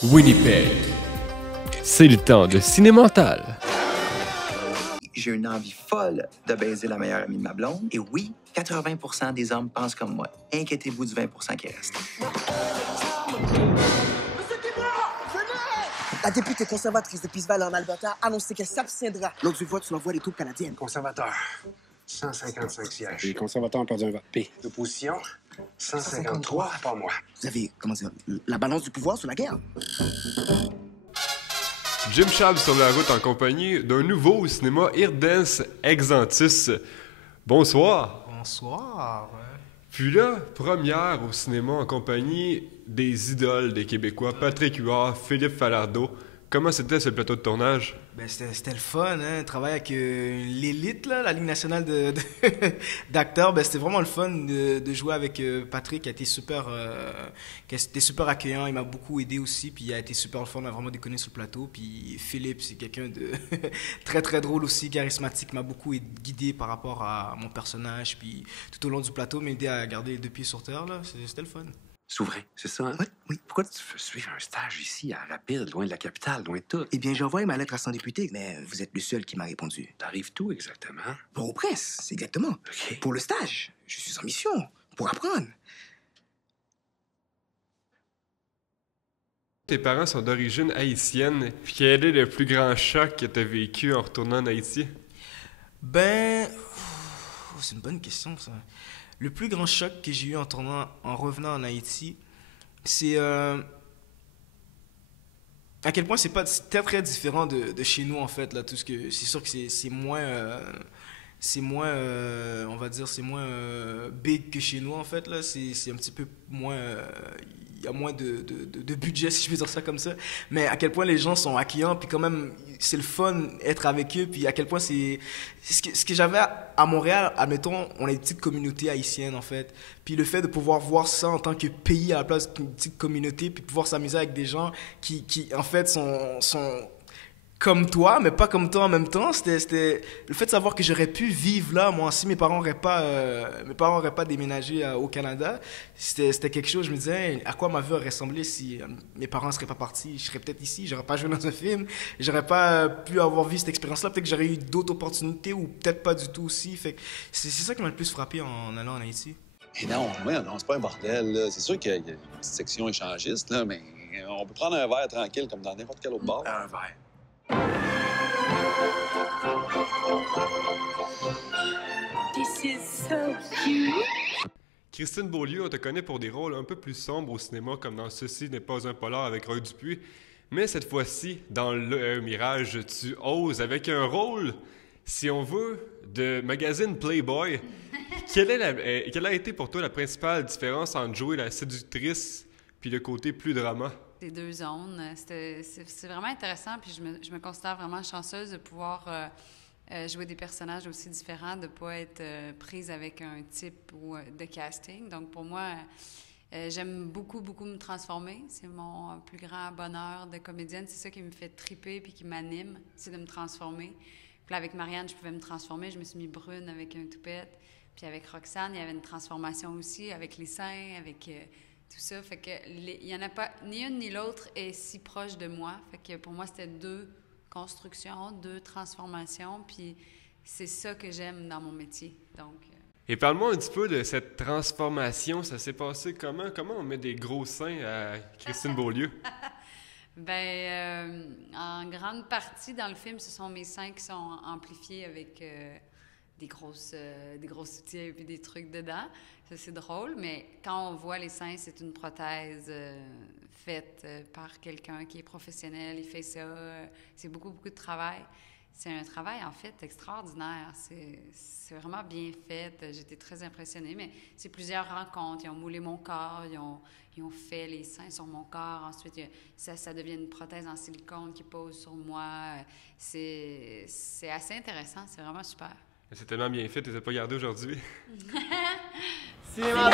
Winnipeg. C'est le temps de Cinémental. J'ai une envie folle de baiser la meilleure amie de ma blonde. Et oui, 80% des hommes pensent comme moi. Inquiétez-vous du 20% qui reste. La députée conservatrice de Peace Valley en Alberta a annoncé qu'elle s'abstiendra lors du vote sur l'envoi des troupes canadiennes. Conservateur, 155 sièges. Les conservateurs ont perdu un vote. P. L'opposition, 153, pas moi. Vous avez, la balance du pouvoir sur la guerre. Jim Chab sur la route en compagnie d'un nouveau au cinéma Irdens Exantis. Bonsoir. Bonsoir. Puis là, première au cinéma en compagnie des idoles des Québécois, Patrick Huard, Philippe Falardeau. Comment c'était ce plateau de tournage? Ben, c'était le fun, hein? Travailler avec l'élite, là, la Ligue nationale d'acteurs. Ben, c'était vraiment le fun de jouer avec Patrick, qui a été super accueillant. Il m'a beaucoup aidé aussi, puis il a été super le fun. On a vraiment déconné sur le plateau. Puis Philippe, c'est quelqu'un de très, très drôle aussi, charismatique. Il m'a beaucoup guidé par rapport à mon personnage. Puis tout au long du plateau, m'a aidé à garder les deux pieds sur terre, là. C'était le fun. C'est vrai, c'est ça, hein? Oui. Pourquoi? Tu veux suivre un stage ici, à Rapide, loin de la capitale, loin de tout. Eh bien, j'ai envoyé ma lettre à 100 députés, mais vous êtes le seul qui m'a répondu. T'arrives tout exactement? Pour aux presses, c'est exactement. OK. Pour le stage, je suis en mission, pour apprendre. Tes parents sont d'origine haïtienne. Puis quel est le plus grand choc que tu as vécu en retournant en Haïti? Ben, c'est une bonne question, ça. Le plus grand choc que j'ai eu en revenant en Haïti, c'est à quel point c'est très très différent de chez nous en fait là. Tout ce que c'est sûr que c'est moins on va dire c'est moins big que chez nous en fait là. C'est un petit peu moins il y a moins de budget, si je peux dire ça comme ça. Mais à quel point les gens sont accueillants, puis quand même, c'est le fun être avec eux, puis à quel point c'est... Ce que j'avais à Montréal, admettons, on a une petite communauté haïtienne, en fait. Puis le fait de pouvoir voir ça en tant que pays à la place d'une petite communauté, puis pouvoir s'amuser avec des gens qui en fait, sont comme toi, mais pas comme toi en même temps. C'était le fait de savoir que j'aurais pu vivre là, moi, si mes parents auraient pas déménagé au Canada. C'était quelque chose, je me disais, à quoi ma vie aurait ressemblé si mes parents seraient pas partis. Je serais peut-être ici, j'aurais pas joué dans un film, j'aurais pas pu avoir vu cette expérience-là. Peut-être que j'aurais eu d'autres opportunités ou peut-être pas du tout aussi. Fait que c'est ça qui m'a le plus frappé en allant en Haïti. Et non, c'est pas un bordel, là. C'est sûr qu'il y a une petite section échangiste, là, mais on peut prendre un verre tranquille comme dans n'importe quel autre bar. Un verre. This is so cute. Christine Beaulieu, on te connaît pour des rôles un peu plus sombres au cinéma, comme dans Ceci n'est pas un polar avec Roy Dupuis. Mais cette fois-ci, dans Le Mirage, tu oses avec un rôle, si on veut, de magazine Playboy. Quelle a été pour toi la principale différence entre jouer la séductrice puis le côté plus drama? Les deux zones. C'est vraiment intéressant, puis je me considère vraiment chanceuse de pouvoir jouer des personnages aussi différents, de ne pas être prise avec un type de casting. Donc pour moi, j'aime beaucoup, beaucoup me transformer. C'est mon plus grand bonheur de comédienne. C'est ça qui me fait triper puis qui m'anime, c'est de me transformer. Puis là, avec Marianne, je pouvais me transformer. Je me suis mis brune avec un toupette. Puis avec Roxane, il y avait une transformation aussi, avec les seins, avec... tout ça, fait que il y en a pas, ni une ni l'autre est si proche de moi. Fait que pour moi, c'était deux constructions, deux transformations, puis c'est ça que j'aime dans mon métier. Donc. Et parle-moi un petit peu de cette transformation. Ça s'est passé comment? Comment on met des gros seins à Christine Beaulieu? En grande partie dans le film, ce sont mes seins qui sont amplifiés avec des grosses soutiens et puis des trucs dedans. Ça, c'est drôle, mais quand on voit les seins, c'est une prothèse faite par quelqu'un qui est professionnel. Il fait ça. C'est beaucoup, beaucoup de travail. C'est un travail, en fait, extraordinaire. C'est vraiment bien fait. J'étais très impressionnée, mais c'est plusieurs rencontres. Ils ont moulé mon corps, ils ont fait les seins sur mon corps. Ensuite, ça devient une prothèse en silicone qui pose sur moi. C'est assez intéressant. C'est vraiment super. C'est tellement bien fait, tu les as pas gardés aujourd'hui. Cinéma!